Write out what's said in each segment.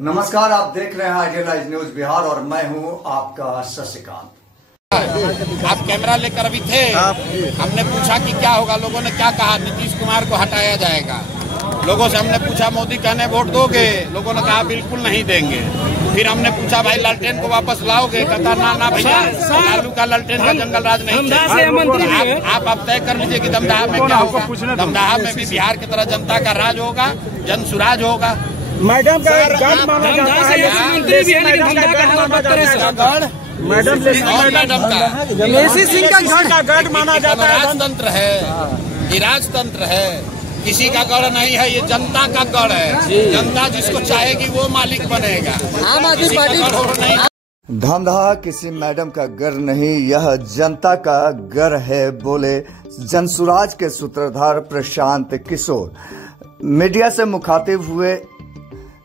नमस्कार, आप देख रहे हैं आइडियलाइज न्यूज बिहार और मैं हूं आपका शशिकांत। आप कैमरा लेकर अभी थे, हमने पूछा कि क्या होगा, लोगों ने क्या कहा, नीतीश कुमार को हटाया जाएगा। लोगों से हमने पूछा मोदी कहने वोट दोगे, लोगों ने कहा बिल्कुल नहीं देंगे। फिर हमने पूछा भाई लालटेन को वापस लाओगे, कहता ना भैया, लालू का लालटेन का जंगल राज नहीं चाहिए। आप अब तय कर लीजिए कि दमदाहा में क्या होगा। दमदाहा में भी बिहार की तरह जनता का राज होगा, जन सुराज होगा। मैडम का गढ़ माना जाता है, मैडम का गढ़ माना जाता है। राजतंत्र है, ये राजतंत्र है, किसी का गढ़ नहीं है, ये जनता का गढ़ है। जनता जिसको चाहेगी वो मालिक बनेगा। आम आदमी पार्टी धमदाहा किसी मैडम का घर नहीं, यह जनता का घर है, बोले जनसुराज के सूत्रधार प्रशांत किशोर। मीडिया से मुखातिब हुए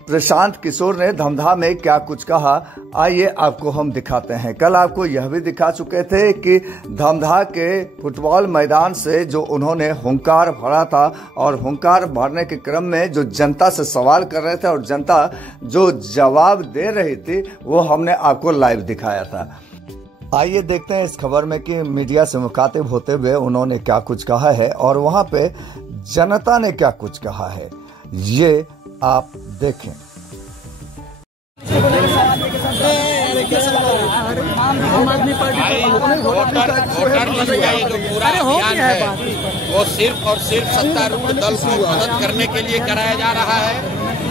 प्रशांत किशोर ने धमदाहा में क्या कुछ कहा, आइए आपको हम दिखाते हैं। कल आपको यह भी दिखा चुके थे कि धमदाहा के फुटबॉल मैदान से जो उन्होंने हुंकार भरा था और हुंकार भरने के क्रम में जो जनता से सवाल कर रहे थे और जनता जो जवाब दे रही थी वो हमने आपको लाइव दिखाया था। आइए देखते हैं इस खबर में कि मीडिया से मुखातिब होते हुए उन्होंने क्या कुछ कहा है और वहां पे जनता ने क्या कुछ कहा है, ये आप देखें। वोटर का ये जो पूरा अभियान है वो सिर्फ और सिर्फ सत्तारूढ़ दल को मदद करने के लिए कराया जा रहा है,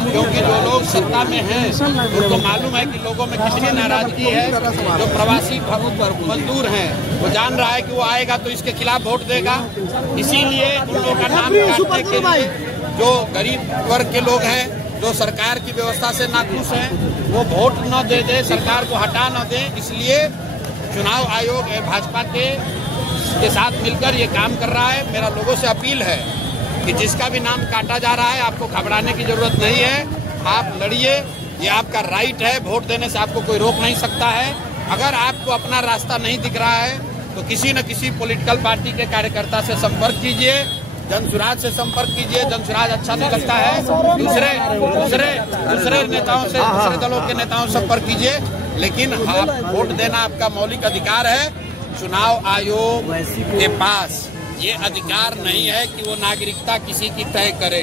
क्योंकि जो लोग सत्ता में हैं उनको मालूम है कि लोगों में कितनी नाराजगी है। जो प्रवासी मजदूर हैं वो जान रहा है कि वो आएगा तो इसके खिलाफ वोट देगा, इसीलिए उन लोगों का नाम काटने के लिए जो गरीब वर्ग के लोग हैं, जो सरकार की व्यवस्था से नाखुश हैं, वो वोट न दे, सरकार को हटा न दे। इसलिए चुनाव आयोग भाजपा के साथ मिलकर ये काम कर रहा है। मेरा लोगों से अपील है कि जिसका भी नाम काटा जा रहा है, आपको घबराने की जरूरत नहीं है, आप लड़िए, ये आपका राइट है। वोट देने से आपको कोई रोक नहीं सकता है। अगर आपको अपना रास्ता नहीं दिख रहा है तो किसी न किसी पॉलिटिकल पार्टी के कार्यकर्ता से संपर्क कीजिए, जनसुराज से संपर्क कीजिए। जनसुराज अच्छा नहीं लगता है, दूसरे नेताओं से, दूसरे दलों के नेताओं से संपर्क कीजिए, लेकिन आप वोट देना आपका मौलिक अधिकार है। चुनाव आयोग के पास ये अधिकार नहीं है कि वो नागरिकता किसी की तय करे।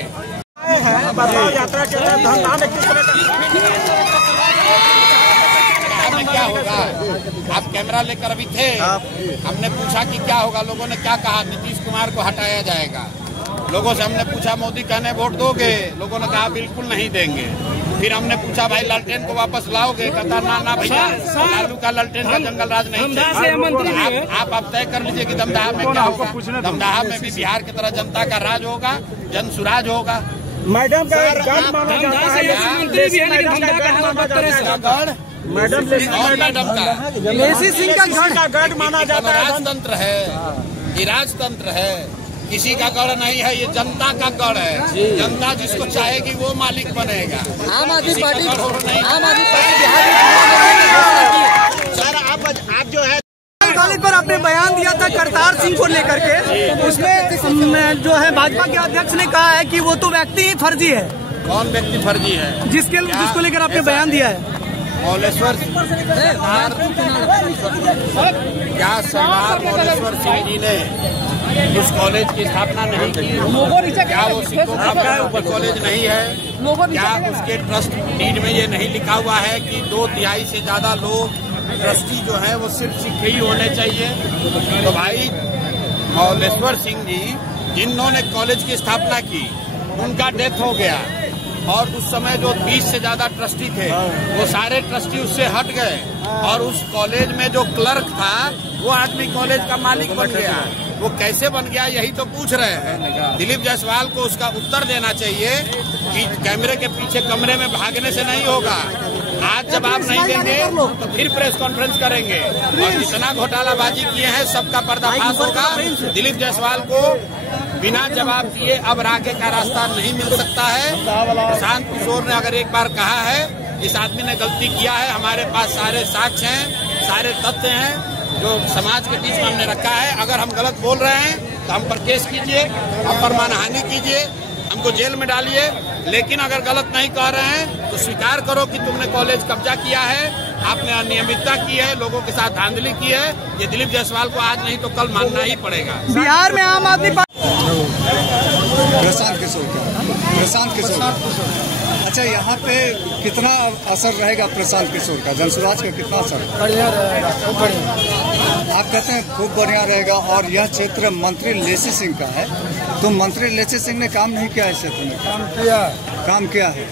क्या होगा, आप कैमरा लेकर अभी थे, हमने पूछा कि क्या होगा, लोगों ने क्या कहा, नीतीश कुमार को हटाया जाएगा। लोगों से हमने पूछा मोदी कहने वोट दोगे, लोगों ने कहा बिल्कुल नहीं देंगे। फिर हमने पूछा भाई लालटेन को वापस लाओगे, कहता ना भैया, लालू का लालटेन का जंगल राज नहीं चाहिए। आप अब तय कर लीजिए कि दमदाहा में क्या होगा। दमदाहा में भी बिहार की तरह जनता का राज होगा, जन सुराज होगा। मैडम का गढ़ माना जाता है, मैडम का गढ़ माना जाता है। राजतंत्र है, ये राजतंत्र है, किसी का गढ़ नहीं है, ये जनता का गढ़ है। जनता जिसको चाहेगी वो मालिक बनेगा। आम आदमी पार्टी सर आप जो है पर आपने बयान दिया था करतार सिंह को लेकर के, उसमें जो है भाजपा के अध्यक्ष ने कहा है कि वो तो व्यक्ति ही फर्जी है। कौन व्यक्ति फर्जी है? जिसको लेकर आपने बयान दिया है। मौलेश्वर क्या सरदार मौलेश्वर सिंह जी ने उस कॉलेज की स्थापना नहीं की? क्या वो सिखों का कॉलेज नहीं है? क्या उसके ट्रस्ट डीड में ये नहीं लिखा हुआ है कि 2/3 से ज्यादा लोग ट्रस्टी जो है वो सिर्फ सिख ही होने चाहिए? तो भाई मौलेश्वर सिंह जी जिन्होंने कॉलेज की स्थापना की, उनका डेथ हो गया और उस समय जो 20 से ज्यादा ट्रस्टी थे वो सारे ट्रस्टी उससे हट गए और उस कॉलेज में जो क्लर्क था वो आदमी कॉलेज का मालिक बन गया। वो कैसे बन गया यही तो पूछ रहे हैं। दिलीप जायसवाल को उसका उत्तर देना चाहिए कि कैमरे के पीछे कमरे में भागने से नहीं होगा। आज जवाब नहीं देंगे तो फिर प्रेस कॉन्फ्रेंस करेंगे और जितना घोटालाबाजी किए हैं सबका पर्दाफाश होगा। दिलीप जायसवाल को बिना जवाब दिए अब आगे का रास्ता नहीं मिल सकता है। प्रशांत किशोर ने अगर एक बार कहा है इस आदमी ने गलती किया है, हमारे पास सारे साक्ष्य हैं, सारे तथ्य हैं जो समाज के बीच में हमने रखा है। अगर हम गलत बोल रहे हैं तो हम पर केस कीजिए, हम पर मानहानि कीजिए, हम उनको जेल में डालिए, लेकिन अगर गलत नहीं कह रहे हैं तो स्वीकार करो कि तुमने कॉलेज कब्जा किया है, आपने अनियमितता की है, लोगों के साथ धांधली की है। ये दिलीप जायसवाल को आज नहीं तो कल मानना ही पड़ेगा। बिहार में आम आदमी प्रशांत किशोर अच्छा, यहाँ पे कितना असर रहेगा प्रशांत किशोर का, जनसुराज का कितना असर? बढ़िया रहेगा, खूब बढ़िया। आप कहते हैं खूब बढ़िया रहेगा, और यह क्षेत्र मंत्री लेसी सिंह का है, तो मंत्री लेसी सिंह ने काम नहीं किया है क्षेत्र में? काम किया है।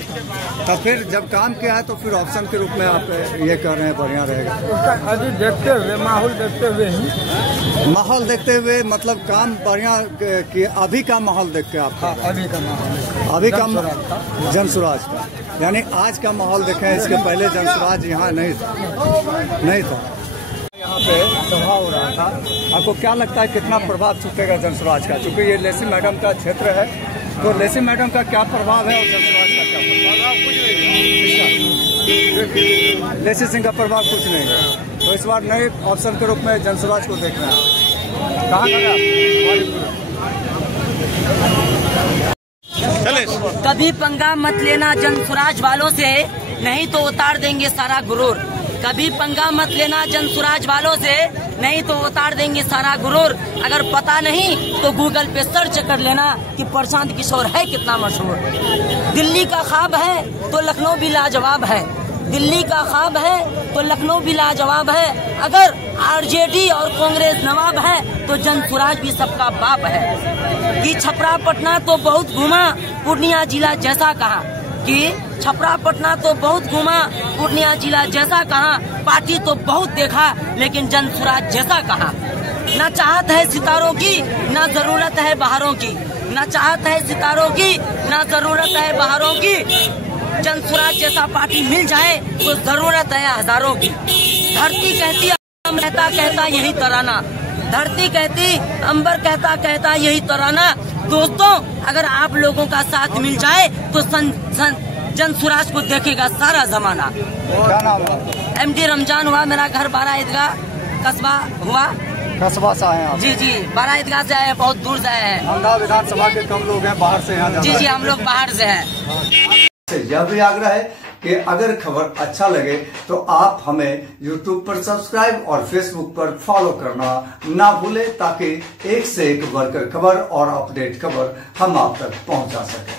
तो फिर जब काम किया है तो फिर ऑप्शन के रूप में आप ये कह रहे हैं बढ़िया रहेगा? उसका अभी देखते हुए, माहौल देखते हुए ही। माहौल देखते हुए मतलब काम बढ़िया कि अभी का माहौल देख के आप? अभी का माहौल, अभी का जनसुराज का, यानी आज का माहौल देखें, इसके पहले जनसुराज यहाँ नहीं था। यहाँ पे सभा हो रहा था, आपको क्या लगता है कितना प्रभाव छूटेगा जनसुराज का? क्योंकि ये लेसी मैडम का क्षेत्र है, तो लेसी मैडम का क्या प्रभाव है और जनसुराज का क्या प्रभाव? कुछ नहीं, लेसी सिंह का प्रभाव कुछ नहीं है। तो इस बार नए ऑप्शन के रूप में जनसुराज को देखना है। कहाँ कभी पंगा मत लेना जनसुराज वालों से, नहीं तो उतार देंगे सारा गुरूर। कभी पंगा मत लेना जनसुराज वालों से, नहीं तो उतार देंगे सारा गुरूर। अगर पता नहीं तो गूगल पे सर्च कर लेना कि प्रशांत किशोर है कितना मशहूर। दिल्ली का ख्वाब है तो लखनऊ भी लाजवाब है, दिल्ली का ख्वाब है तो लखनऊ भी लाजवाब है। अगर आरजेडी और कांग्रेस नवाब है तो जनसुराज भी सबका बाप है। कि छपरा पटना तो बहुत घूमा, पूर्णिया जिला जैसा कहा। कि छपरा पटना तो बहुत घूमा, पूर्णिया जिला जैसा कहा। पार्टी तो बहुत देखा, लेकिन जनसुराज जैसा कहा। न चाहत है सितारों की, न जरूरत है बहारों की। न चाहत है सितारों की, न जरूरत है बहारों की। जनसुराज जैसा पार्टी मिल जाए तो जरूरत है हजारों की। धरती कहती कहता कहता यही तराना, धरती कहती अंबर कहता कहता यही तराना। दोस्तों, अगर आप लोगों का साथ मिल जाए तो जनसुराज को देखेगा सारा जमाना। क्या नाम है? MD रमजान हुआ, मेरा घर 12 ईदगाह कस्बा हुआ। कस्बा से आए हैं? जी, 12 ईदगाह से आए, बहुत दूर से आए हैं। अंधा विधानसभा के कम लोग हैं बाहर से यहाँ? जी, हम लोग बाहर से हैं। यह भी आग्रह है कि अगर खबर अच्छा लगे तो आप हमें YouTube पर सब्सक्राइब और Facebook पर फॉलो करना ना भूलें, ताकि एक से एक बढ़कर खबर और अपडेट खबर हम आप तक पहुंचा सकें।